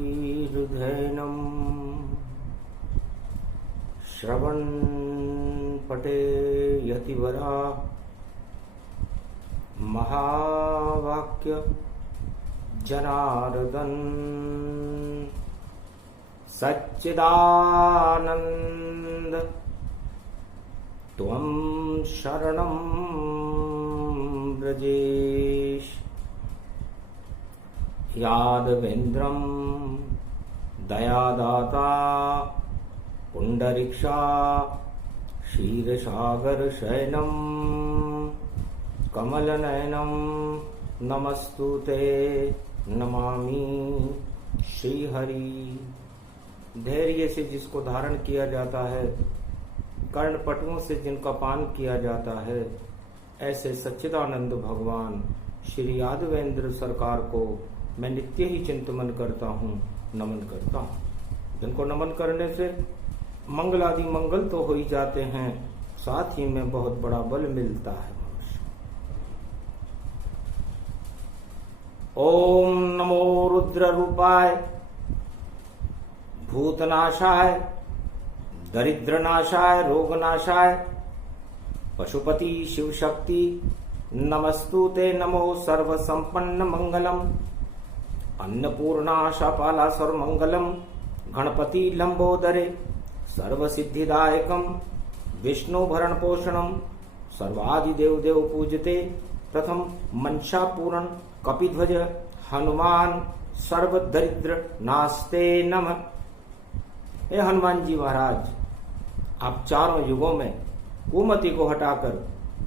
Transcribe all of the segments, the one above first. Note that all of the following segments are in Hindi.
ईरुधैनम् श्रवण पटे यतिवरा महावाक्य जनार्दन सच्चिदानंद त्वं शरणं व्रजेश यादवेन्द्रं दयादाता पुंडरीक्षा क्षीरसागर शयनं कमलनयनं नमस्तुते नमामि श्रीहरि। धैर्य से जिसको धारण किया जाता है, कर्णपटुओं से जिनका पान किया जाता है, ऐसे सच्चिदानंद भगवान श्री यादवेंद्र सरकार को मैं नित्य ही चिंतन करता हूँ, नमन करता हूँ। जिनको नमन करने से मंगल आदि मंगल तो हो ही जाते हैं, साथ ही में बहुत बड़ा बल मिलता है मनुष्य। ओम नमो रुद्र रूपाय भूतनाशाय दरिद्रनाशाय रोगनाशाय पशुपति शिव शक्ति नमस्तुते नमो सर्व संपन्न मंगलम अन्नपूर्णा शापाला सर्वमंगलम गणपति लंबोदरे सर्व सिद्धिदायकम विष्णु भरण पोषणम सर्वादि देव देव पूजते प्रथम मंशा पूर्ण कपिध्वज हनुमान सर्व दरिद्र नास्ते नमः। हे हनुमान जी महाराज, आप चारों युगों में कुमति को हटाकर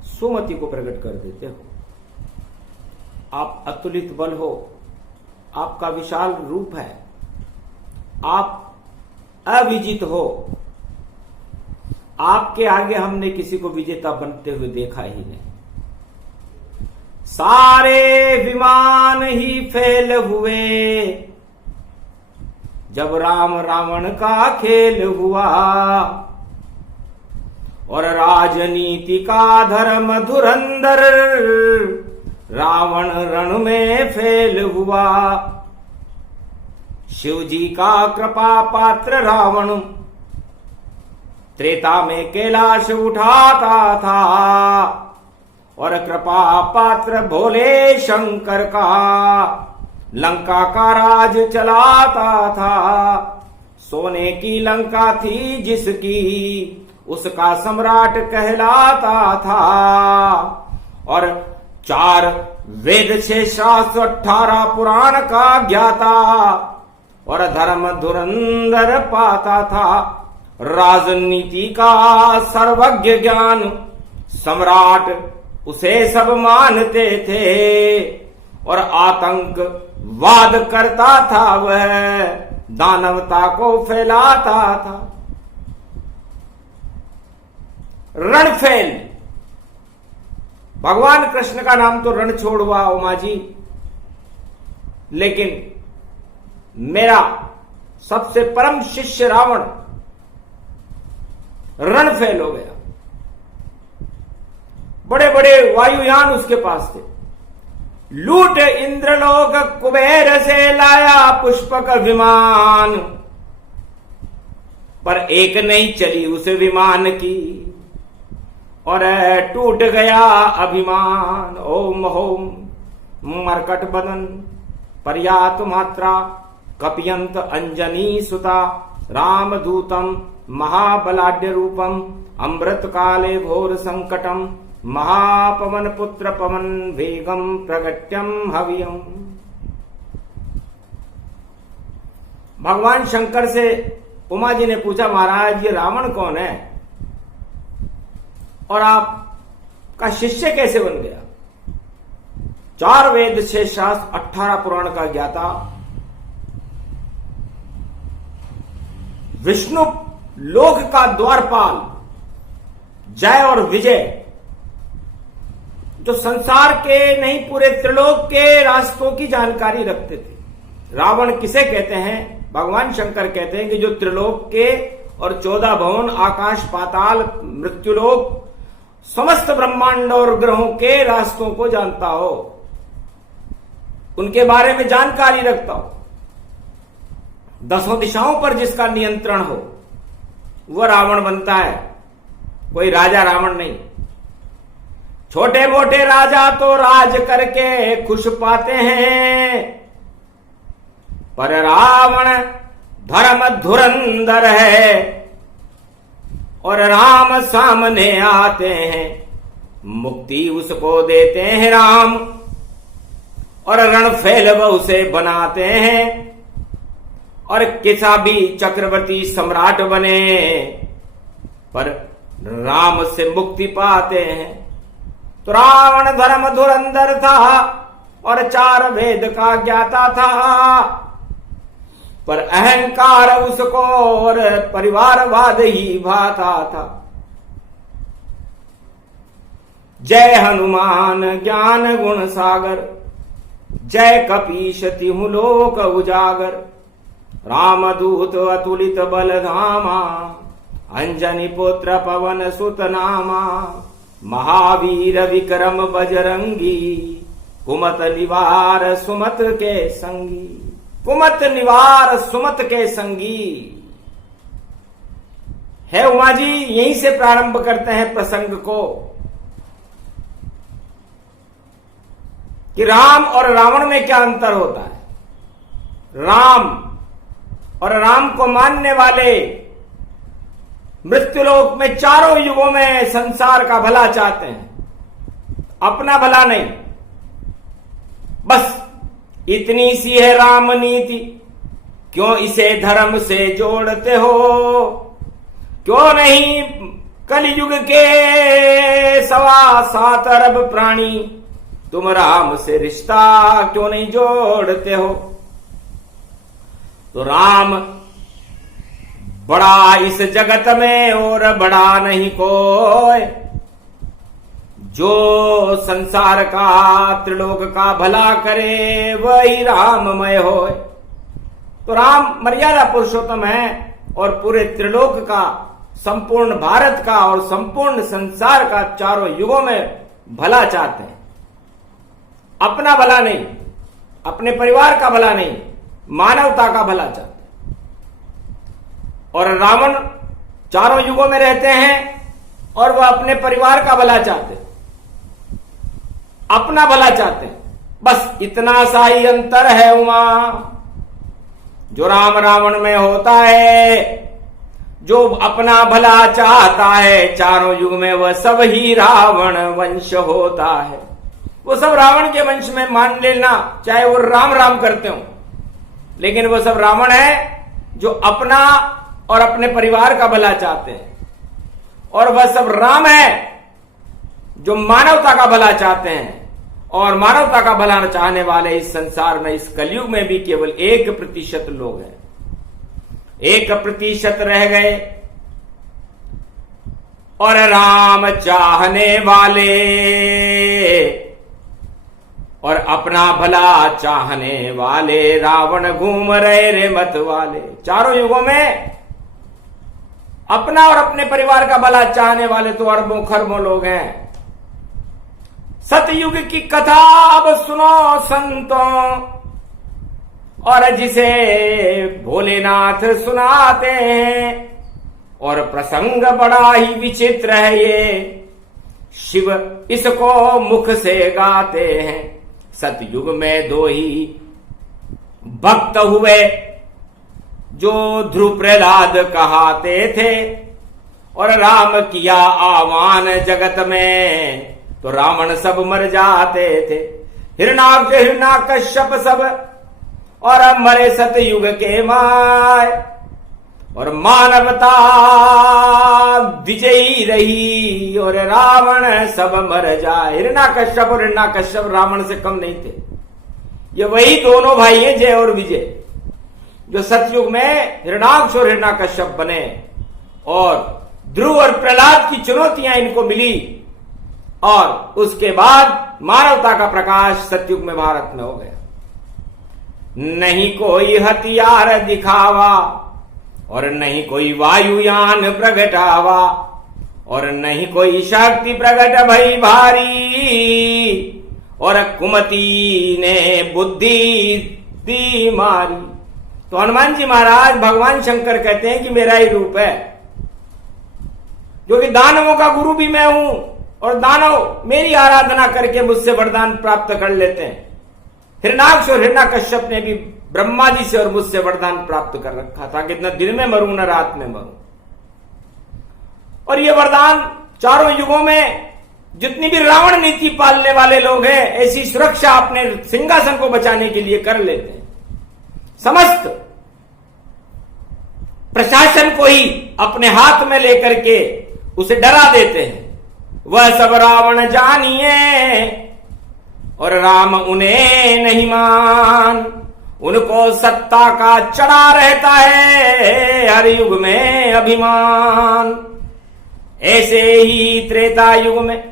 सुमति को प्रकट कर देते हो। आप अतुलित बल हो, आपका विशाल रूप है, आप अविजित हो। आपके आगे हमने किसी को विजेता बनते हुए देखा ही नहीं। सारे विमान ही फेल हुए जब राम रावण का खेल हुआ, और राजनीति का धर्म धुरंधर रावण रण में फेल हुआ। शिव जी का कृपा पात्र रावण त्रेता में कैलाश उठाता था, और कृपा पात्र भोले शंकर का लंका का राज चलाता था। सोने की लंका थी जिसकी उसका सम्राट कहलाता था, और 4 वेद 6 शास्त्र 18 पुराण का ज्ञाता, और धर्म धुरंधर पाता था। राजनीति का सर्वज्ञ ज्ञान सम्राट उसे सब मानते थे, और आतंकवाद करता था वह दानवता को फैलाता था। रणफेल, भगवान कृष्ण का नाम तो रण छोड़ हुआ उमा जी, लेकिन मेरा सबसे परम शिष्य रावण रणफेल हो गया। बड़े बड़े वायुयान उसके पास थे, लूट इंद्रलोक कुबेर से लाया पुष्पक विमान, पर एक नहीं चली उस विमान की, और टूट गया अभिमान। ओम होम मरकट बदन पर्यात मात्रा कपियंत अंजनी सुता रामदूतम महाबलाढ्य रूपम अमृत काले घोर संकटम महापवन पुत्र पवन वेगम प्रगट्यम हवियम। भगवान शंकर से उमा जी ने पूछा, महाराज ये रावण कौन है और आपका शिष्य कैसे बन गया? 4 वेद 6 शास्त्र 18 पुराण का ज्ञाता, विष्णु लोक का द्वारपाल, जय और विजय, जो संसार के नहीं पूरे त्रिलोक के रास्तों की जानकारी रखते थे। रावण किसे कहते हैं? भगवान शंकर कहते हैं कि जो त्रिलोक के और 14 भवन, आकाश पाताल, मृत्युलोक, समस्त ब्रह्मांड और ग्रहों के रास्तों को जानता हो, उनके बारे में जानकारी रखता हो, 10 दिशाओं पर जिसका नियंत्रण हो, वह रावण बनता है, कोई राजा रावण नहीं। छोटे मोटे राजा तो राज करके खुश पाते हैं, पर रावण धर्म धुरंधर है और राम सामने आते हैं, मुक्ति उसको देते हैं राम और रणफैल उसे बनाते हैं, और किसा भी चक्रवर्ती सम्राट बने पर राम से मुक्ति पाते हैं। तो रावण धर्म धुरंधर था और 4 वेद का ज्ञाता था, पर अहंकार उसको और परिवारवाद ही भाता था। जय हनुमान ज्ञान गुण सागर, जय कपीश तिहु लोक उजागर, रामदूत अतुलित बल धामा, अंजनी पुत्र पवन सुत नामा, महावीर विक्रम बजरंगी, कुमत निवार सुमत के संगी, कुमत निवार सुमत के संगी। है उमा जी, यहीं से प्रारंभ करते हैं प्रसंग को कि राम और रावण में क्या अंतर होता है। राम और राम को मानने वाले मृत्युलोक में चारों युगों में संसार का भला चाहते हैं, अपना भला नहीं। बस इतनी सी है राम नीति, क्यों इसे धर्म से जोड़ते हो? क्यों नहीं कलयुग के 7.25 अरब प्राणी तुम राम से रिश्ता क्यों नहीं जोड़ते हो? तो राम बड़ा इस जगत में और बड़ा नहीं कोई, जो संसार का त्रिलोक का भला करे वही राममय हो। तो राम मर्यादा पुरुषोत्तम है और पूरे त्रिलोक का, संपूर्ण भारत का और संपूर्ण संसार का, चारों युगों में भला चाहते हैं। अपना भला नहीं, अपने परिवार का भला नहीं, मानवता का भला चाहते हैं। और रावण चारों युगों में रहते हैं और वह अपने परिवार का भला चाहते हैं, अपना भला चाहते हैं। बस इतना सा ही अंतर है उमा, जो राम रावण में होता है। जो अपना भला चाहता है चारों युग में, वह सब ही रावण वंश होता है। वो सब रावण के वंश में मान लेना, चाहे वो राम राम करते हो, लेकिन वो सब रावण है जो अपना और अपने परिवार का भला चाहते हैं। और वह सब राम है जो मानवता का भला चाहते हैं। और मानवता का भला चाहने वाले इस संसार में, इस कलयुग में भी केवल 1% लोग हैं। 1% रह गए। और राम चाहने वाले और अपना भला चाहने वाले रावण घूम रहे रे मत वाले। चारों युगों में अपना और अपने परिवार का भला चाहने वाले तो अरबों खरबों लोग हैं। सतयुग की कथा अब सुनो संतों, और जिसे भोलेनाथ सुनाते हैं। और प्रसंग बड़ा ही विचित्र है ये, शिव इसको मुख से गाते हैं। सतयुग में 2 ही भक्त हुए जो ध्रुव प्रहलाद कहाते थे, और राम किया आह्वान जगत में तो रावण सब मर जाते थे। हिरणाक्ष हिरण्याकश्यप सब और मरे सतयुग के माय, और मानवता विजयी रही और रावण सब मर जाए। हिरण्याकश्यप और हिरण्याकश्यप रावण से कम नहीं थे। ये वही दोनों भाई हैं, जय और विजय, जो सतयुग में हिरणाक्ष और हिरण्याकश्यप बने। और ध्रुव और प्रहलाद की चुनौतियां इनको मिली, और उसके बाद मानवता का प्रकाश सतयुग में भारत में हो गया। नहीं कोई हथियार दिखावा, और नहीं कोई वायुयान प्रगटावा, और नहीं कोई शक्ति प्रगट भई भारी, और कुमति ने बुद्धि दी मारी। तो हनुमान जी महाराज भगवान शंकर कहते हैं कि मेरा ही रूप है, क्योंकि दानवों का गुरु भी मैं हूं और दानव मेरी आराधना करके मुझसे वरदान प्राप्त कर लेते हैं। हिरणाक्ष और हिरण्यकश्यप ने भी ब्रह्मा जी से और मुझसे वरदान प्राप्त कर रखा था कि न दिन में मरूं न रात में मरूं। और ये वरदान चारों युगों में जितनी भी रावण नीति पालने वाले लोग हैं, ऐसी सुरक्षा अपने सिंहासन को बचाने के लिए कर लेते हैं। समस्त प्रशासन को ही अपने हाथ में लेकर के उसे डरा देते हैं। वह सब रावण जानिए और राम उन्हें नहीं मान, उनको सत्ता का चढ़ा रहता है हर युग में अभिमान। ऐसे ही त्रेता युग में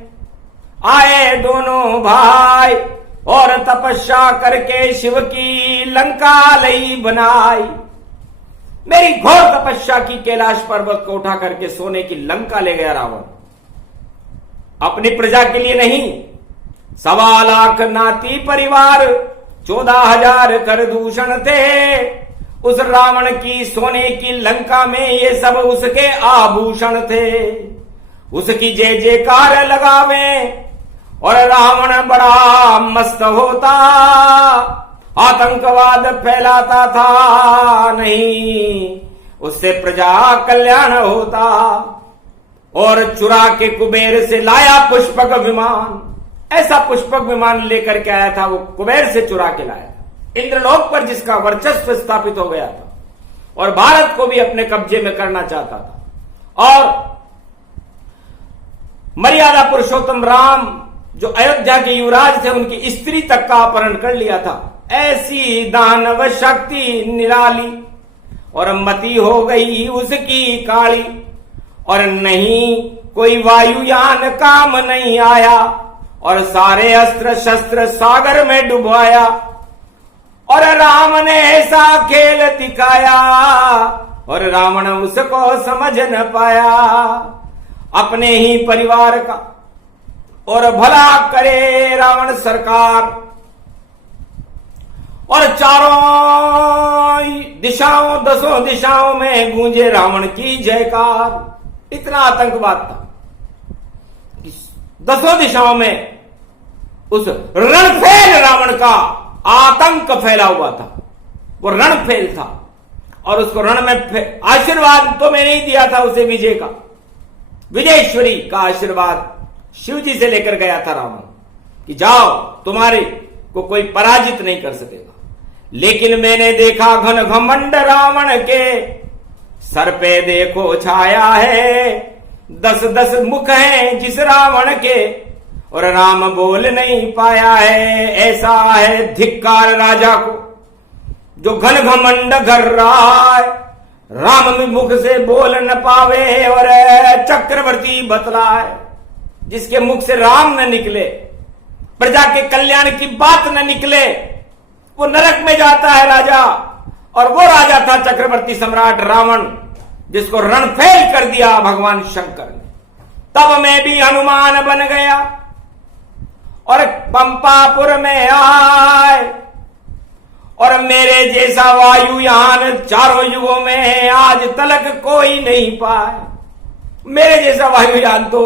आए दोनों भाई और तपस्या करके शिव की लंका लई बनाई। मेरी घोर तपस्या की कैलाश पर्वत को उठा करके सोने की लंका ले गया रावण। अपनी प्रजा के लिए नहीं, 1.25 लाख नाती परिवार 14,000 कर दूषण थे। उस रावण की सोने की लंका में ये सब उसके आभूषण थे। उसकी जय जयकार लगावे और रावण बड़ा मस्त होता, आतंकवाद फैलाता था, नहीं उससे प्रजा कल्याण होता। और चुरा के कुबेर से लाया पुष्पक विमान, ऐसा पुष्पक विमान लेकर के आया था, वो कुबेर से चुरा के लाया था। इंद्रलोक पर जिसका वर्चस्व स्थापित हो गया था और भारत को भी अपने कब्जे में करना चाहता था। और मर्यादा पुरुषोत्तम राम जो अयोध्या के युवराज थे, उनकी स्त्री तक का अपहरण कर लिया था। ऐसी दानव शक्ति निराली और मति हो गई उसकी काली। और नहीं कोई वायुयान काम नहीं आया और सारे अस्त्र शस्त्र सागर में डुबाया। और राम ने ऐसा खेल दिखाया और रावण उसको समझ न पाया। अपने ही परिवार का और भला करे रावण सरकार, और चारों दिशाओं 10 दिशाओं में गूंजे रावण की जयकार। इतना आतंकवाद था, 10 दिशाओं में उस रणफेल रावण का आतंक फैला हुआ था। वो रणफेल था और उसको रण में आशीर्वाद तो मैंने ही दिया था उसे विजय का, विजयेश्वरी का आशीर्वाद शिव जी से लेकर गया था रावण कि जाओ तुम्हारे को कोई पराजित नहीं कर सकेगा। लेकिन मैंने देखा घन घमंड रावण के सर पे देखो छाया है, 10 मुख हैं जिस रावण के और राम बोल नहीं पाया है। ऐसा है धिक्कार राजा को जो घन घमंड कर रहा है, राम भी मुख से बोल न पावे और चक्रवर्ती बतलाए। जिसके मुख से राम न निकले, प्रजा के कल्याण की बात न निकले, वो नरक में जाता है राजा। और वो राजा था चक्रवर्ती सम्राट रावण, जिसको रणफेल कर दिया भगवान शंकर ने। तब मैं भी हनुमान बन गया और पंपापुर में आए, और मेरे जैसा वायुयान चारों युगों में आज तलक कोई नहीं पाए। मेरे जैसा वायुयान तो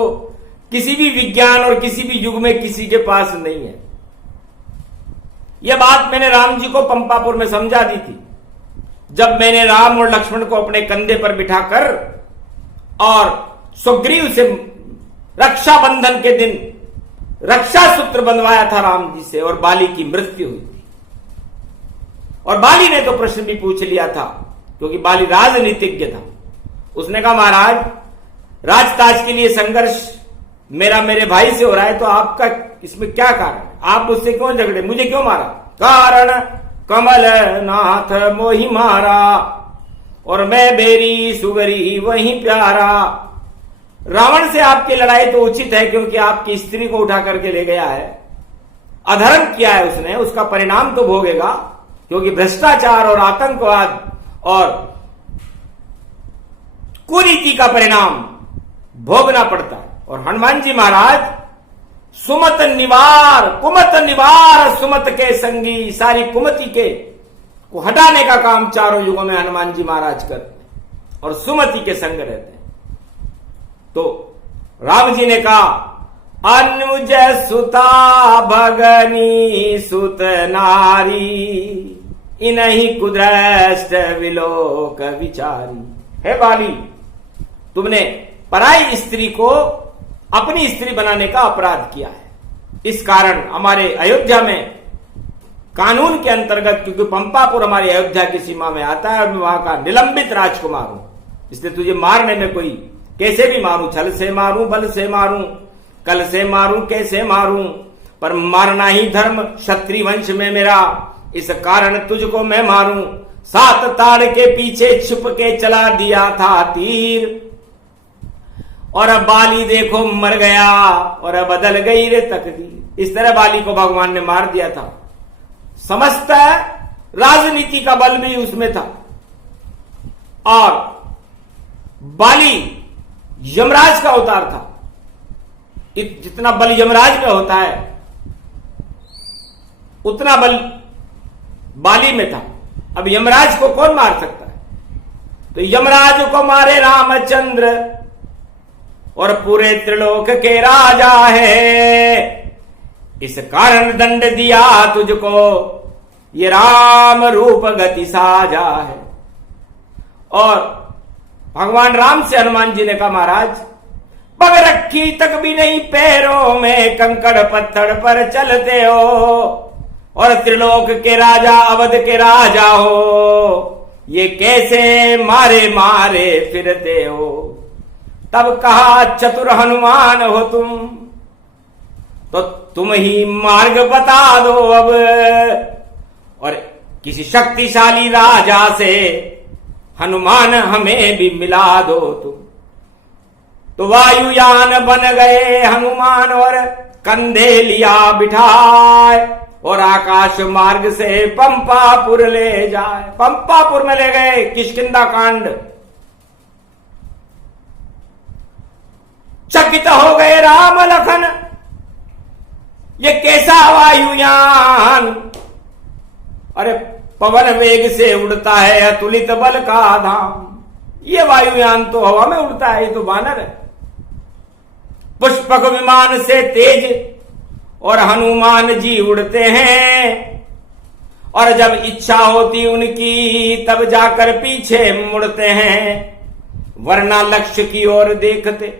किसी भी विज्ञान और किसी भी युग में किसी के पास नहीं है। यह बात मैंने राम जी को पंपापुर में समझा दी थी, जब मैंने राम और लक्ष्मण को अपने कंधे पर बिठाकर और सुग्रीव से रक्षाबंधन के दिन रक्षा सूत्र बंधवाया था राम जी से, और बाली की मृत्यु हुई थी। और बाली ने तो प्रश्न भी पूछ लिया था, क्योंकि बाली राजनीतिज्ञ था। उसने कहा महाराज, राजताज के लिए संघर्ष मेरे भाई से हो रहा है, तो आपका इसमें क्या कारण है? आप मुझसे क्यों झगड़े, मुझे क्यों मारा? कारण कमल नाथ मोहि मारा और मैं बेरी सुगरी वही प्यारा। रावण से आपकी लड़ाई तो उचित है, क्योंकि आपकी स्त्री को उठा करके ले गया है, अधर्म किया है उसने, उसका परिणाम तो भोगेगा, क्योंकि भ्रष्टाचार और आतंकवाद और कुरीति का परिणाम भोगना पड़ता है। और हनुमान जी महाराज सुमत निवार, कुमत निवार सुमत के संगी, सारी कुमति के को हटाने का काम चारों युगों में हनुमान जी महाराज करते हैं और सुमति के संग रहते हैं। तो राम जी ने कहा, अनुज सुता भगनी सुत नारी, इनहि कुदृष्ट विलोक विचारी। हे बाली, तुमने पराई स्त्री को अपनी स्त्री बनाने का अपराध किया है। इस कारण हमारे अयोध्या में कानून के अंतर्गत, क्योंकि पंपापुर हमारी अयोध्या की सीमा में आता है और मैं वहां का निलंबित राजकुमार हूं, इसलिए तुझे मारने में कोई कैसे भी मारूं, छल से मारूं, बल से मारूं, कल से मारूं, कैसे मारूं, पर मारना ही धर्म क्षत्रिय वंश में मेरा, इस कारण तुझको मैं मारूं। 7 ताड़ के पीछे छुप के चला दिया था तीर, और अब बाली देखो मर गया और अब बदल गई रे तकदीर। इस तरह बाली को भगवान ने मार दिया था। समस्त राजनीति का बल भी उसमें था, और बाली यमराज का अवतार था। जितना बल यमराज में होता है उतना बल बाली में था। अब यमराज को कौन मार सकता है? तो यमराज को मारे रामचंद्र, और पूरे त्रिलोक के राजा है, इस कारण दंड दिया तुझको, ये राम रूप गति साजा है। और भगवान राम से हनुमान जी ने कहा, महाराज पग रखी तक भी नहीं पैरों में, कंकड़ पत्थर पर चलते हो, और त्रिलोक के राजा अवध के राजा हो, ये कैसे मारे मारे फिरते हो। तब कहा, चतुर हनुमान हो तुम, तो तुम ही मार्ग बता दो अब, और किसी शक्तिशाली राजा से हनुमान हमें भी मिला दो तुम। तो वायुयान बन गए हनुमान, और कंधे लिया बिठाए, और आकाश मार्ग से पंपापुर ले जाए। पंपापुर में ले गए। किष्किंधा कांड। चकित हो गए राम लखन, ये कैसा वायुयान, अरे पवन वेग से उड़ता है अतुलित बल का धाम। ये वायुयान तो हवा में उड़ता है, ये तो वानर है। पुष्पक विमान से तेज और हनुमान जी उड़ते हैं, और जब इच्छा होती उनकी तब जाकर पीछे मुड़ते हैं, वरना लक्ष्य की ओर देखते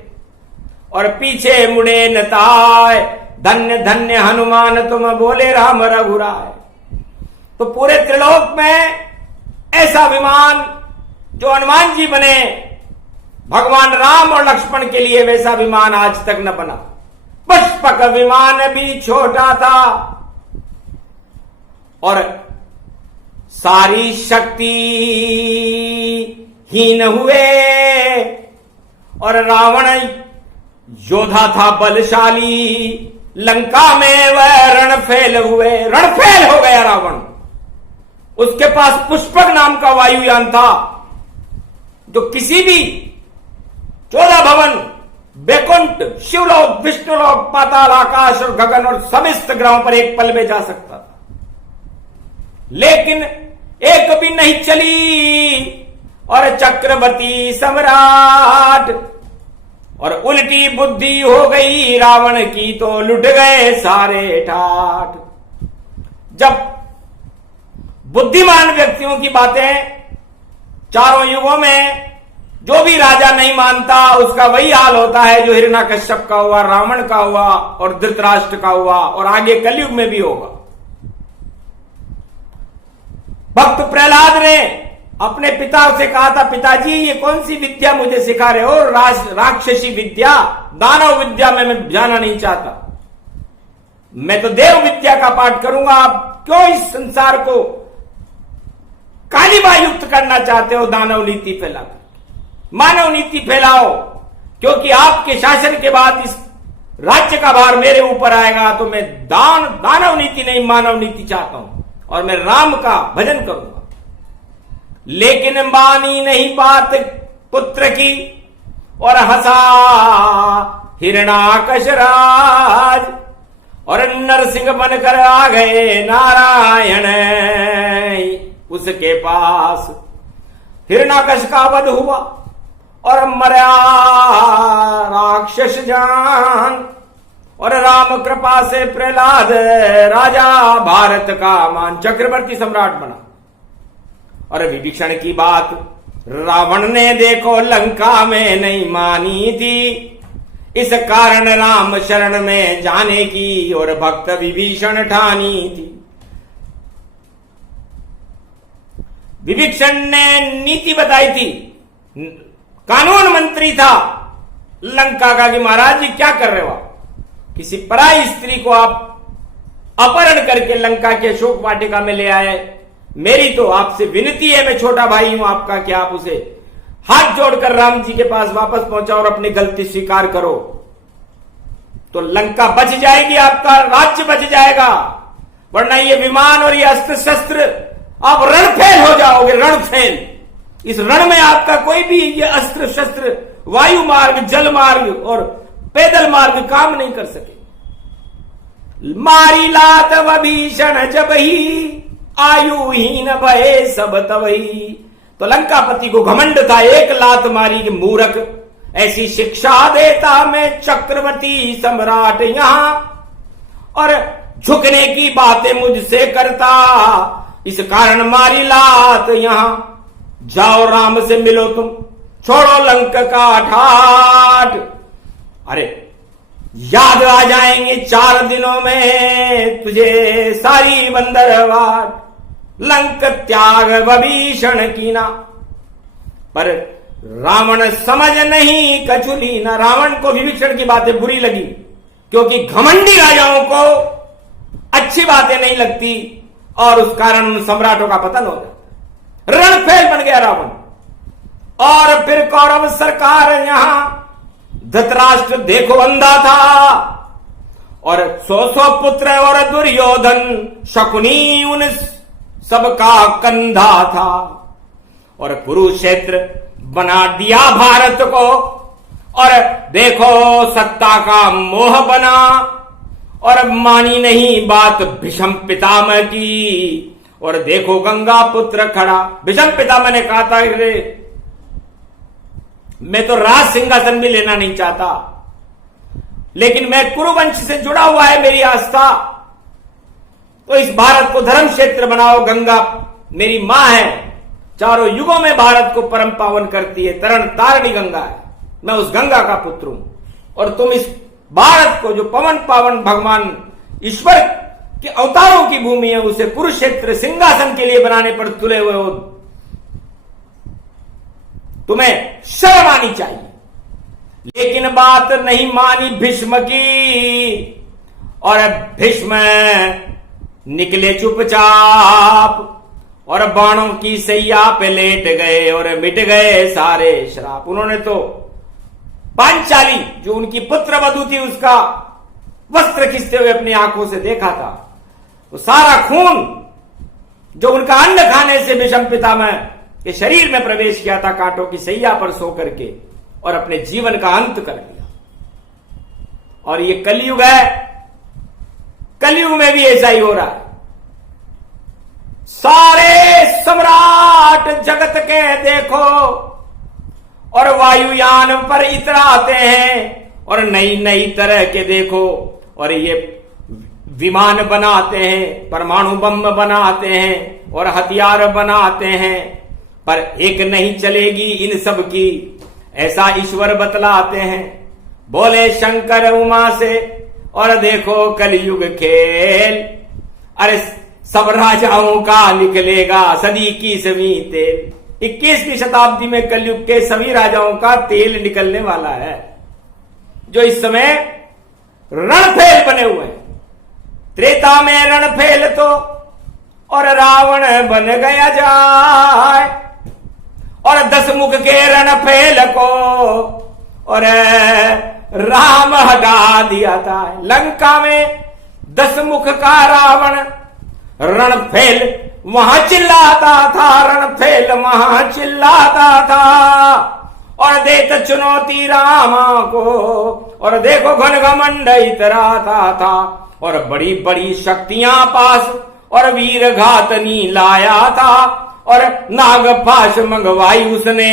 और पीछे मुड़े न ताय। धन्य धन्य हनुमान तुम बोले राम रघुराय। तो पूरे त्रिलोक में ऐसा विमान जो हनुमान जी बने, भगवान राम और लक्ष्मण के लिए वैसा विमान आज तक न बना। पुष्पक विमान भी छोटा था, और सारी शक्ति हीन हुए, और रावण योद्धा था बलशाली, लंका में वह रणफेल हुए, रणफेल हो गया रावण। उसके पास पुष्पक नाम का वायुयान था, जो किसी भी 14 भवन, बैकुंठ, शिवलोक, विष्णुलोक, पाताल, आकाश और गगन और समस्त ग्रहों पर एक पल में जा सकता था। लेकिन एक भी नहीं चली, और चक्रवर्ती सम्राट, और उल्टी बुद्धि हो गई रावण की, तो लुट गए सारे ठाठ। जब बुद्धिमान व्यक्तियों की बातें चारों युगों में जो भी राजा नहीं मानता, उसका वही हाल होता है जो हिरण्यकश्यप का हुआ, रावण का हुआ और धृतराष्ट्र का हुआ, और आगे कलयुग में भी होगा। भक्त प्रहलाद ने अपने पिता से कहा था, पिताजी ये कौन सी विद्या मुझे सिखा रहे हो? राक्षसी विद्या, दानव विद्या में मैं जाना नहीं चाहता, मैं तो देव विद्या का पाठ करूंगा। आप क्यों इस संसार को कालिमा युक्त करना चाहते हो? दानव नीति फैलाकर मानव नीति फैलाओ, क्योंकि आपके शासन के बाद इस राज्य का भार मेरे ऊपर आएगा, तो मैं दानव नीति नहीं मानव नीति चाहता हूं, और मैं राम का भजन करूंगा। लेकिन मानी नहीं बात पुत्र की, और हंसा हिरण्याकश राज। और नरसिंह बनकर आ गए नारायण उसके पास। हिरण्याकश का वध हुआ और मरा राक्षस जान, और राम कृपा से प्रहलाद राजा भारत का मान चक्रवर्ती सम्राट बना। और विभीषण की बात रावण ने देखो लंका में नहीं मानी थी, इस कारण राम शरण में जाने की और भक्त विभीषण ठानी थी। विभीषण ने नीति बताई थी, कानून मंत्री था लंका का कि महाराज जी क्या कर रहे हो आप, किसी पराई स्त्री को आप अपहरण करके लंका के अशोक वाटिका में ले आए। मेरी तो आपसे विनती है, मैं छोटा भाई हूं आपका, कि आप उसे हाथ जोड़कर राम जी के पास वापस पहुंचाओ और अपनी गलती स्वीकार करो, तो लंका बच जाएगी, आपका राज्य बच जाएगा। वरना ये विमान और ये अस्त्र शस्त्र आप रणफेल हो जाओगे, रणफेल। इस रण में आपका कोई भी ये अस्त्र शस्त्र वायु मार्ग, जल मार्ग और पैदल मार्ग काम नहीं कर सके। मारी लात विभीषण जब ही आयुहीन भये सब तवही। तो लंकापति को घमंड था, एक लात मारी कि मूर्ख, ऐसी शिक्षा देता मैं चक्रवर्ती सम्राट यहां, और झुकने की बातें मुझसे करता, इस कारण मारी लात यहां। जाओ राम से मिलो तुम, छोड़ो लंका का ठाठ। अरे याद आ जाएंगे 4 दिनों में तुझे सारी बंदरवाट, लंक त्याग विभीषण कीना। पर रावण समझ नहीं कछुली ना, रावण को विभीषण की बातें बुरी लगी, क्योंकि घमंडी राजाओं को अच्छी बातें नहीं लगती, और उस कारण सम्राटों का पतन हो गया, रणफेल बन गया रावण। और फिर कौरव सरकार यहां, धृतराष्ट्र देखो अंधा था, और 100 पुत्र और दुर्योधन शकुनी उन सबका कंधा था, और कुरुक्षेत्र बना दिया भारत को, और देखो सत्ता का मोह बना, और मानी नहीं बात भीष्म पितामह की, और देखो गंगा पुत्र खड़ा। भीष्म पितामह ने कहा था, मैं तो राज सिंहासन भी लेना नहीं चाहता, लेकिन मैं कुरुवंश से जुड़ा हुआ है मेरी आस्था, तो इस भारत को धर्म क्षेत्र बनाओ। गंगा मेरी मां है, चारों युगों में भारत को परम पावन करती है, तरण तारणी गंगा है, मैं उस गंगा का पुत्र हूं, और तुम इस भारत को जो पवन पावन भगवान ईश्वर के अवतारों की भूमि है, उसे कुरुक्षेत्र सिंहासन के लिए बनाने पर तुले हुए हो, तुम्हें शर्म आनी चाहिए। लेकिन बात नहीं मानी भीष्म की, और भीष्म निकले चुपचाप, और बाणों की सैया पे लेट गए, और मिट गए सारे श्राप। उन्होंने तो पांचाली जो उनकी पुत्र वधू थी, उसका वस्त्र खींचते हुए अपनी आंखों से देखा था, तो सारा खून जो उनका अन्न खाने से भीष्म पितामह के शरीर में प्रवेश किया था, कांटों की सैया पर सो करके, और अपने जीवन का अंत कर लिया। और ये कलयुग है, कलयुग में भी ऐसा ही हो रहा है। सारे सम्राट जगत के देखो, और वायुयान पर इतराते हैं, और नई नई तरह के देखो, और ये विमान बनाते हैं, परमाणु बम बनाते हैं, और हथियार बनाते हैं, पर एक नहीं चलेगी इन सब की, ऐसा ईश्वर बतलाते हैं। बोले शंकर उमा से, और देखो कलयुग खेल, अरे सब राजाओं का निकलेगा सदी की सभी तेल। 21वीं शताब्दी में कलयुग के सभी राजाओं का तेल निकलने वाला है, जो इस समय रणफेल बने हुए हैं। त्रेता में रणफेल तो, और रावण बन गया जाए, और 10 मुख के रणफेल को, और राम हटा दिया था। लंका में 10 मुख का रावण रणफेल वहां चिल्लाता था, रणफेल वहां चिल्लाता था, और देत चुनौती रामा को, और देखो घन घमंड इतराता था, और बड़ी बड़ी शक्तियां पास, और वीर घातनी लाया था, और नाग फाश मंगवाई उसने,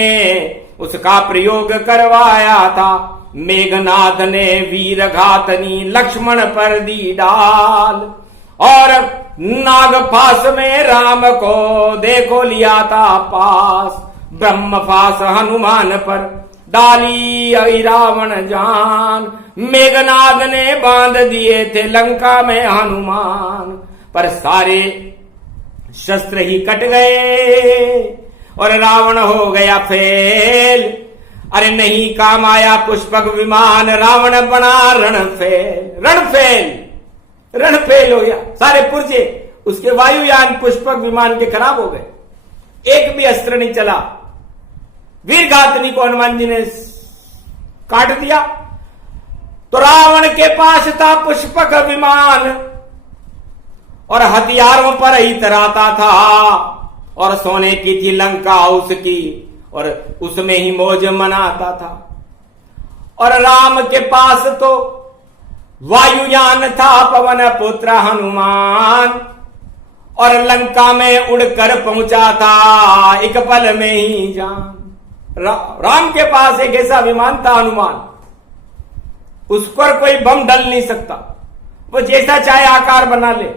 उसका प्रयोग करवाया था। मेघनाथ ने वीर घातनी लक्ष्मण पर दी डाल, और नाग फास में राम को देखो लिया था पास। ब्रह्म फास हनुमान पर डाली रावण जान, मेघनाथ ने बांध दिए थे लंका में हनुमान। पर सारे शस्त्र ही कट गए और रावण हो गया फेल। अरे नहीं काम आया पुष्पक विमान, रावण बना रणफेल। रणफेल हो गया, सारे पुर्जे उसके वायुयान पुष्पक विमान के खराब हो गए, एक भी अस्त्र नहीं चला। वीरघातनी को हनुमान जी ने काट दिया। तो रावण के पास था पुष्पक विमान, और हथियारों पर ही तराता था, और सोने की थी लंका उसकी, और उसमें ही मौज मनाता था। और राम के पास तो वायुयान था पवन पुत्र हनुमान, और लंका में उड़कर पहुंचा था एक पल में ही जान। राम के पास एक ऐसा विमान था हनुमान, उस पर कोई बम डल नहीं सकता, वो जैसा चाहे आकार बना ले।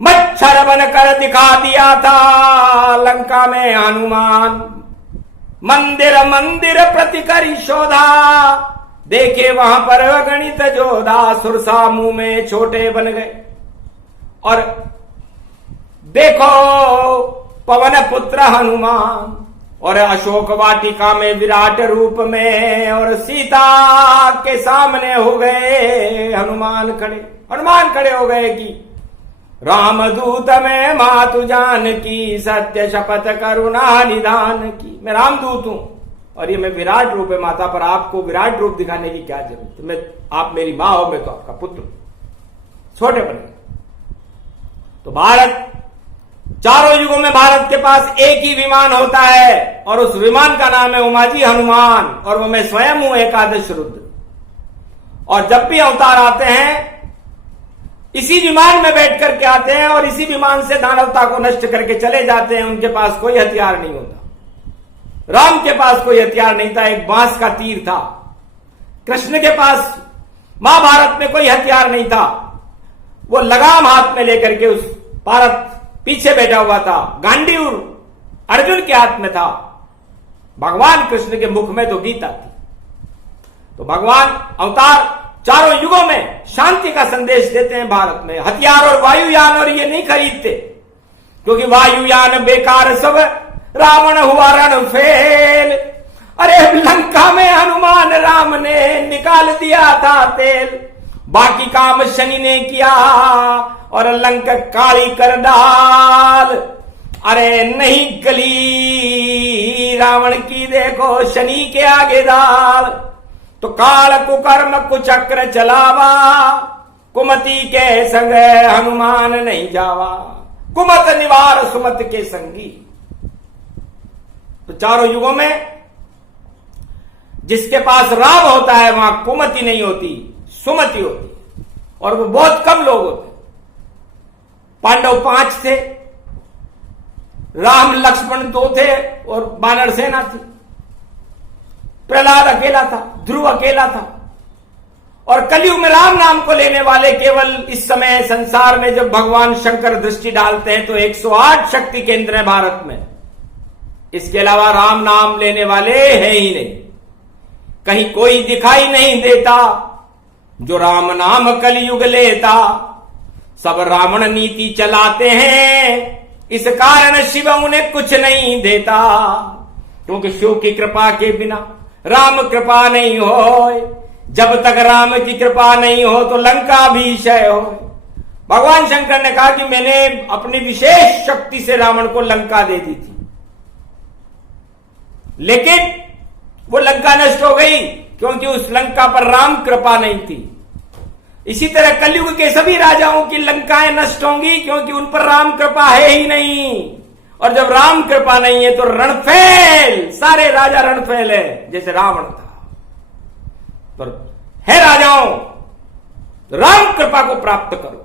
मच्छर बनकर दिखा दिया था लंका में हनुमान। मंदिर मंदिर प्रतिकर शोधा, देखे वहां पर गणित जोधा। सुरसा मुंह में छोटे बन गए, और देखो पवन पुत्र हनुमान, और अशोक वाटिका में विराट रूप में, और सीता के सामने हो गए हनुमान खड़े हो गए कि रामदूत में मातु जान की, सत्य शपथ करुणा निधान की। मैं रामदूत हूं और ये मैं विराट रूप है माता, पर आपको विराट रूप दिखाने की क्या जरूरत है? आप मेरी मां हो, मैं तो आपका पुत्र। छोटे बने। तो भारत, चारों युगों में भारत के पास एक ही विमान होता है, और उस विमान का नाम है उमाजी हनुमान, और वो मैं स्वयं हूं एकादश रुद्र। और जब भी अवतार आते हैं इसी विमान में बैठ करके आते हैं, और इसी विमान से दानवता को नष्ट करके चले जाते हैं। उनके पास कोई हथियार नहीं होता। राम के पास कोई हथियार नहीं था, एक बांस का तीर था। कृष्ण के पास महाभारत में कोई हथियार नहीं था, वो लगाम हाथ में लेकर के उस भारत पीछे बैठा हुआ था। गांडीव अर्जुन के हाथ में था, भगवान कृष्ण के मुख में तो गीता थी। तो भगवान अवतार चारों युगों में शांति का संदेश देते हैं भारत में। हथियार और वायुयान और ये नहीं खरीदते, क्योंकि वायुयान बेकार सब, रावण हुआ रणफेल। अरे लंका में हनुमान राम ने निकाल दिया था तेल, बाकी काम शनि ने किया और लंका काली कर डाल। अरे नहीं गली रावण की देखो शनि के आगे दाल। तो काल कुकर्म कुचक्र चलावा, कुमति के संग हनुमान नहीं जावा। कुमत निवार सुमत के संगी। तो चारों युगों में जिसके पास राम होता है वहां कुमति नहीं होती, सुमति होती, और वो बहुत कम लोग होते। पांडव 5 थे, राम लक्ष्मण 2 थे, और वानर सेना थी। प्रहलाद अकेला था, ध्रुव अकेला था। और कलयुग में राम नाम को लेने वाले केवल इस समय संसार में जब भगवान शंकर दृष्टि डालते हैं तो 108 शक्ति केंद्र है भारत में। इसके अलावा राम नाम लेने वाले हैं ही नहीं, कहीं कोई दिखाई नहीं देता जो राम नाम कलयुग लेता। सब रावण नीति चलाते हैं, इस कारण शिव उन्हें कुछ नहीं देता, क्योंकि शिव की कृपा के बिना राम कृपा नहीं हो। जब तक राम की कृपा नहीं हो तो लंका भी क्षय हो। भगवान शंकर ने कहा कि मैंने अपनी विशेष शक्ति से रावण को लंका दे दी थी, लेकिन वो लंका नष्ट हो गई क्योंकि उस लंका पर राम कृपा नहीं थी। इसी तरह कलयुग के सभी राजाओं की लंकाएं नष्ट होंगी क्योंकि उन पर राम कृपा है ही नहीं, और जब राम कृपा नहीं है तो रणफेल, सारे राजा रणफेल है, जैसे रावण था। पर हे राजाओं, राम कृपा को प्राप्त करो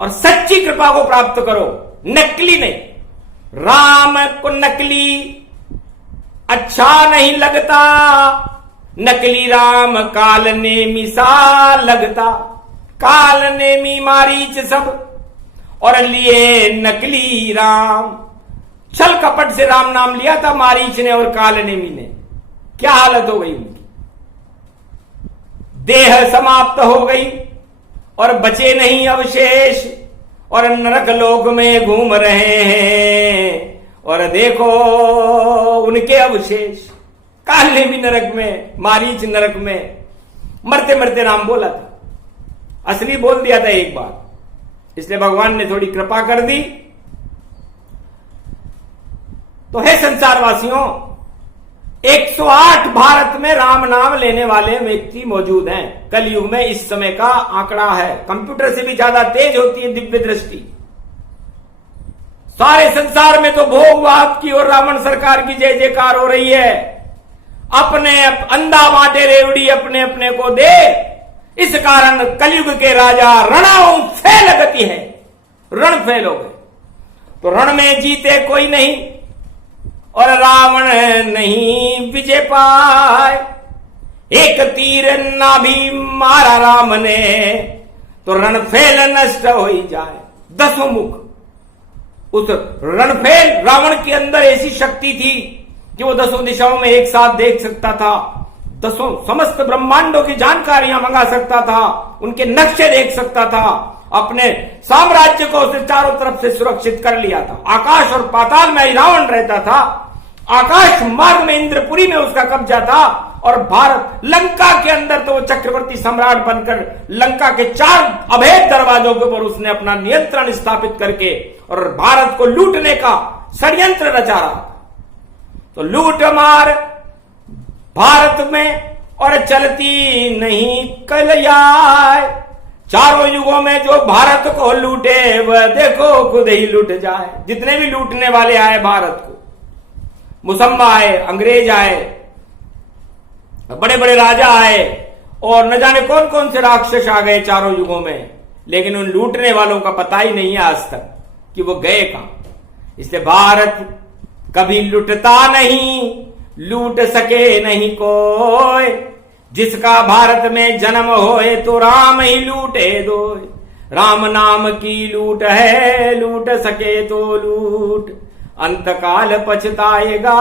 और सच्ची कृपा को प्राप्त करो, नकली नहीं। राम को नकली अच्छा नहीं लगता, नकली राम काल नेमी सा लगता। काल नेमी मारीच सब और लिए नकली राम। छल कपट से राम नाम लिया था मारीच ने और काल नेमी ने। क्या हालत हो गई उनकी, देह समाप्त हो गई और बचे नहीं अवशेष और नरक लोक में घूम रहे हैं। और देखो उनके अवशेष, काल ने भी नरक में, मारीच नरक में। मरते मरते राम बोला था, असली बोल दिया था एक बार, इसलिए भगवान ने थोड़ी कृपा कर दी। तो है संसारवासियों, 108 भारत में राम नाम लेने वाले व्यक्ति मौजूद हैं। कलयुग में इस समय का आंकड़ा है, कंप्यूटर से भी ज्यादा तेज होती है दिव्य दृष्टि। सारे संसार में तो भोगवाद की और रावण सरकार की जय जयकार हो रही है। अपने अंधा बांटे रेवड़ी अपने अपने को दे, इस कारण कलयुग के राजा रणों फैल गति है, रण फैल हो गए। तो रण में जीते कोई नहीं और रावण नहीं विजय पाए। एक तीर ना भी मारा राम ने तो रणफेल नष्ट हो ही जाए। 10 मुख, उस रणफेल रावण के अंदर ऐसी शक्ति थी कि वो 10 दिशाओं में एक साथ देख सकता था, 10 समस्त ब्रह्मांडों की जानकारियां मंगा सकता था, उनके नक्शे देख सकता था, अपने साम्राज्य को उसने चारों तरफ से सुरक्षित कर लिया था। आकाश और पाताल में रावण रहता था, आकाश मार्ग में इंद्रपुरी में उसका कब्जा था और भारत लंका के अंदर तो वो चक्रवर्ती सम्राट बनकर लंका के 4 अभेद दरवाजों के ऊपर उसने अपना नियंत्रण स्थापित करके और भारत को लूटने का षड्यंत्र रचा रहा। तो लूट मार भारत में और चलती नहीं कलयाय। चारों युगों में जो भारत को लूटे वह देखो खुद ही लूट जाए। जितने भी लूटने वाले आए भारत को, मुसम्मा आए, अंग्रेज आए, बड़े बड़े राजा आए और न जाने कौन कौन से राक्षस आ गए चारों युगों में, लेकिन उन लूटने वालों का पता ही नहीं है आज तक कि वो गए कहां। इसलिए भारत कभी लुटता नहीं, लूट सके नहीं कोई। जिसका भारत में जन्म होए तो राम ही लूटे दो। राम नाम की लूट है, लूट सके तो लूट। अंतकाल पछताएगा,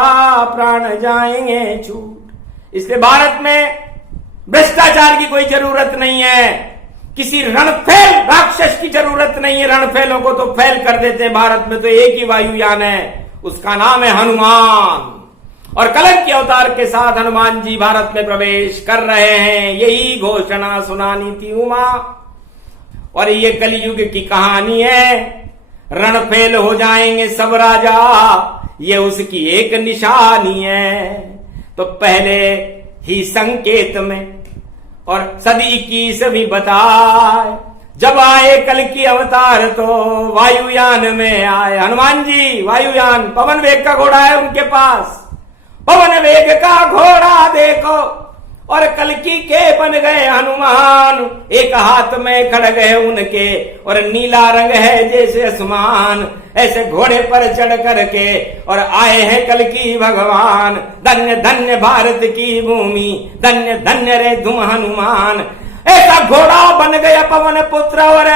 प्राण जाएंगे छूट। इसलिए भारत में भ्रष्टाचार की कोई जरूरत नहीं है, किसी रणफेल राक्षस की जरूरत नहीं है। रणफेलों को तो फैल कर देते हैं। भारत में तो एक ही वायुयान है, उसका नाम है हनुमान। और कलंक के अवतार के साथ हनुमान जी भारत में प्रवेश कर रहे हैं। यही घोषणा सुनानी थी उमा। और ये कलयुग की कहानी है। रणफेल हो जाएंगे सब राजा, ये उसकी एक निशानी है। तो पहले ही संकेत में और सदी 21वीं बताए, जब आए कल की अवतार तो वायुयान में आए। हनुमान जी वायुयान, पवन वेग का घोड़ा है उनके पास। पवन वेग का घोड़ा देखो और कल्कि के बन गए हनुमान। एक हाथ में खड़ग है उनके और नीला रंग है जैसे आसमान। ऐसे घोड़े पर चढ़ करके और आए हैं कल्कि भगवान। धन्य धन्य भारत की भूमि, धन्य धन्य रे तुम हनुमान। ऐसा घोड़ा बन गया पवन पुत्र और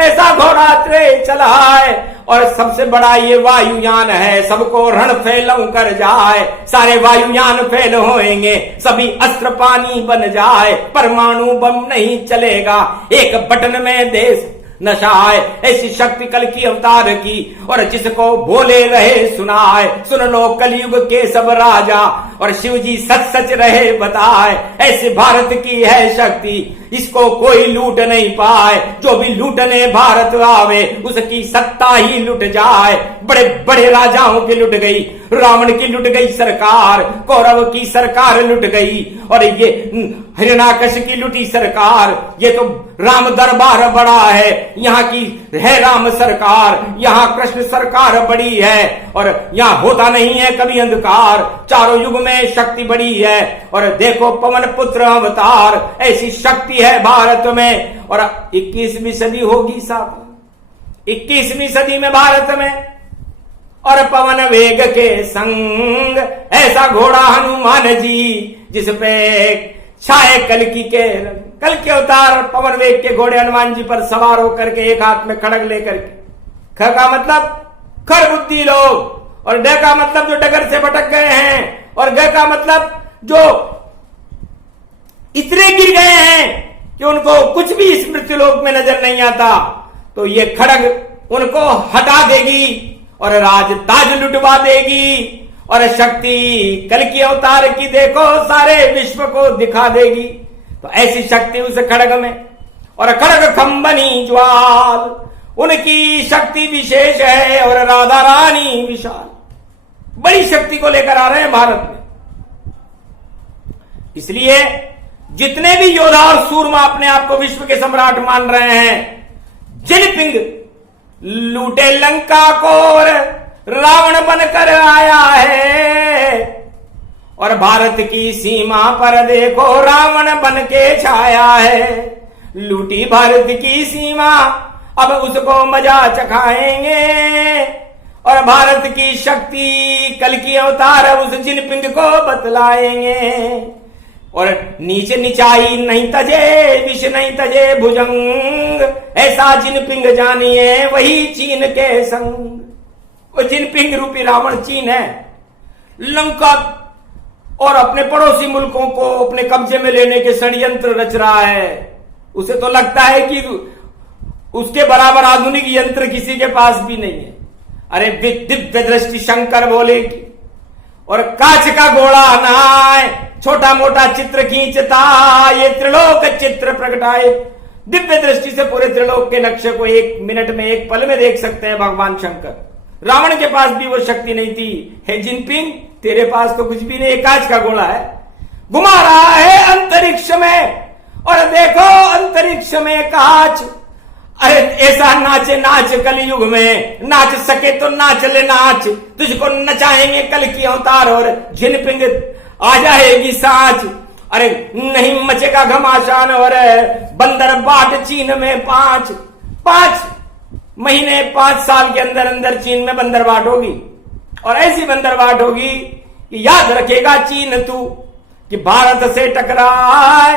ऐसा घोड़ा त्रे चलाए। और सबसे बड़ा ये वायुयान है, सबको रण फैलऊ कर जाए। सारे वायुयान फैल होएंगे, सभी अस्त्र पानी बन जाए। परमाणु बम नहीं चलेगा, एक बटन में देश नशाए। ऐसी शक्ति कल की अवतार की और जिसको बोले रहे सुनाए। सुन लो कलयुग के सब राजा और शिव जी सच सच रहे बताए। ऐसे भारत की है शक्ति, इसको कोई लूट नहीं पाए, जो भी लूटने भारत आवे उसकी सत्ता ही लुट जाए। बड़े बड़े राजाओं की लुट गई, रावण की लुट गई सरकार, कौरव की सरकार लुट गई, और ये हिरण्याकश की लुटी सरकार। ये तो राम दरबार बड़ा है, यहाँ की है राम सरकार, यहाँ कृष्ण सरकार बड़ी है, और यहाँ होता नहीं है कभी अंधकार। चारों युग में शक्ति बड़ी है, और देखो पवन पुत्र अवतार, ऐसी शक्ति है भारत में। और 21वीं सदी होगी साहब, 21वीं सदी में भारत में, और पवन वेग के संग ऐसा घोड़ा हनुमान जी, जिस पे छाए कल्कि के रंग। कल के अवतार पवन वेग के घोड़े हनुमान जी पर सवार होकर के, एक हाथ में खड़ग लेकर के। ख का मतलब खर बुद्धि लोग, और ड का मतलब जो डगर से भटक गए हैं, और ग का मतलब जो इतने गिर गए हैं कि उनको कुछ भी इस मृत्युलोक में नजर नहीं आता। तो ये खड़ग उनको हटा देगी और राज ताज लुटवा देगी, और शक्ति कल की अवतार की देखो सारे विश्व को दिखा देगी। तो ऐसी शक्ति उस खड़ग में, और खड़ग खंबनी ज्वाल, उनकी शक्ति विशेष है, और राधा रानी विशाल। बड़ी शक्ति को लेकर आ रहे हैं भारत में। इसलिए जितने भी योद्धा और सूरमा अपने आप को विश्व के सम्राट मान रहे हैं, जिनपिंग लूटे लंका को और रावण बनकर आया है, और भारत की सीमा पर देखो रावण बन के छाया है। लूटी भारत की सीमा, अब उसको मजा चखाएंगे, और भारत की शक्ति कल की अवतार उस जिनपिंग को बतलाएंगे। और नीचे निचाई नहीं तजे, विष नहीं तजे भुजंग, ऐसा जिनपिंग जानिए वही चीन के संग। वो जिनपिंग रूपी रावण चीन है। लंका और अपने पड़ोसी मुल्कों को अपने कब्जे में लेने के षड्यंत्र रच रहा है। उसे तो लगता है कि उसके बराबर आधुनिक यंत्र किसी के पास भी नहीं है। अरे दिव्य दृष्टि शंकर बोले कि, और कांच का घोड़ा नाय, छोटा मोटा चित्र खींचता, ये त्रिलोक चित्र प्रगटाए। दिव्य दृष्टि से पूरे त्रिलोक के नक्शे को 1 मिनट में, 1 पल में देख सकते हैं भगवान शंकर। रावण के पास भी वो शक्ति नहीं थी। हे जिनपिंग, तेरे पास तो कुछ भी नहीं, कांच का घोड़ा है, घुमा रहा है अंतरिक्ष में, और देखो अंतरिक्ष में कांच। अरे ऐसा नाचे नाच कलयुग में, नाच सके तो नाच ले नाच, तुझको नचाएंगे कल की अवतार, और जिनपिंग आ जाएगी साच। अरे नहीं मचेगा घमासान, और बंदर बाट चीन में 5 महीने 5 साल के अंदर अंदर चीन में बंदरबाट होगी, और ऐसी बंदरबाट होगी कि याद रखेगा चीन तू कि भारत से टकराए।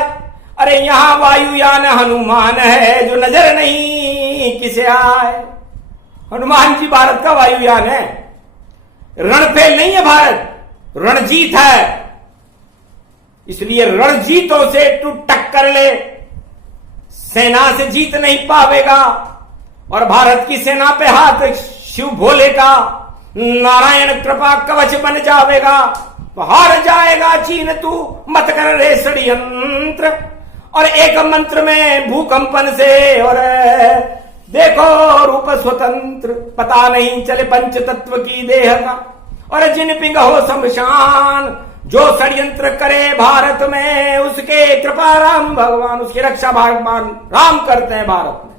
अरे यहां वायुयान हनुमान है, जो नजर नहीं किसे आए। हनुमान जी भारत का वायुयान है। रणफेल नहीं है भारत, रणजीत है। इसलिए रणजीतों से तू टक्कर ले, सेना से जीत नहीं पावेगा। और भारत की सेना पे हाथ शिव भोले का नारायण कृपा कवच बन जावेगा। तो हार जाएगा चीन तू, मत कर रे षड्यंत्र। और एक मंत्र में भूकंपन से, और देखो रूप स्वतंत्र, पता नहीं चले पंच तत्व की देह का। और जिनपिंग हो शमशान, जो षड्यंत्र करे भारत में, उसके कृपा राम भगवान, उसकी रक्षा भगवान राम करते हैं भारत में।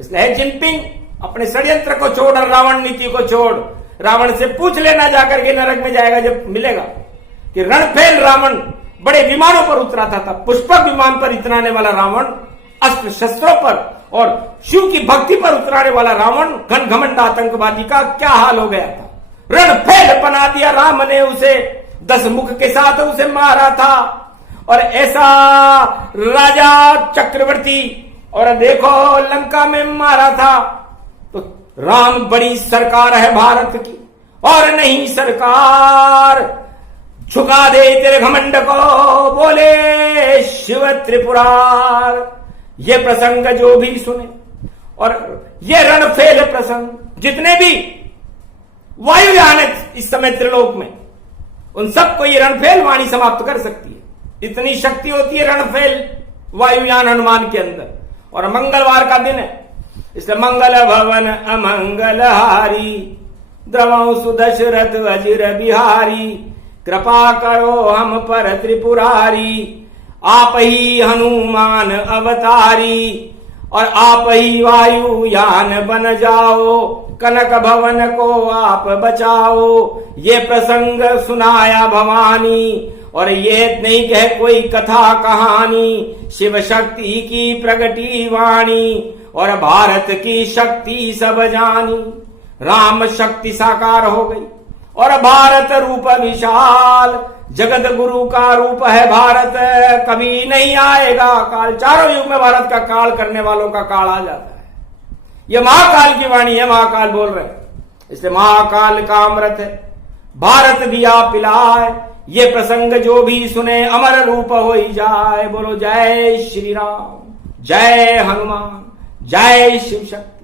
इसलिए जिनपिंग अपने षड्यंत्र को छोड़ और रावण नीति को छोड़। रावण से पूछ लेना जाकर के नरक में जाएगा जब मिलेगा कि रणफेल रावण बड़े विमानों पर उतरा था, पुष्पक विमान पर इतराने वाला रावण, अस्त्र शस्त्रों पर और शिव की भक्ति पर उतराने वाला रावण, घन घमंड आतंकवादी का क्या हाल हो गया था। रणफेल बना दिया राम ने उसे, 10 मुख के साथ उसे मारा था। और ऐसा राजा चक्रवर्ती, और देखो लंका में मारा था। तो राम बड़ी सरकार है भारत की, और नहीं सरकार झुका दे तेरे घमंड को, बोले शिव त्रिपुरार। ये प्रसंग जो भी सुने, और ये रणफेल प्रसंग, जितने भी वायुयान इस समय त्रिलोक में, उन सबको ये रणफेल वाणी समाप्त कर सकती है। इतनी शक्ति होती है रणफेल वायुयान हनुमान के अंदर, और मंगलवार का दिन है, इसलिए मंगल भवन अमंगल हारी, द्रवं सुदशरथ अजिर बिहारी, कृपा करो हम पर त्रिपुरारी, आप ही हनुमान अवतारी, और आप ही वायुयान बन जाओ, कनक भवन को आप बचाओ। ये प्रसंग सुनाया भवानी, और ये नहीं कहे कोई कथा कहानी, शिव शक्ति की प्रगटी वाणी, और भारत की शक्ति सब जानी। राम शक्ति साकार हो गई, और भारत रूप विशाल, जगत गुरु का रूप है भारत, कभी नहीं आएगा काल। चारों युग में भारत का काल करने वालों का काल आ जाता है। यह महाकाल की वाणी है, महाकाल बोल रहे हैं, इसलिए महाकाल का अमृत है, भारत दिया पिलाए। ये प्रसंग जो भी सुने अमर रूप हो जाए। बोलो जय श्री राम, जय हनुमान, जय शिव शक्ति।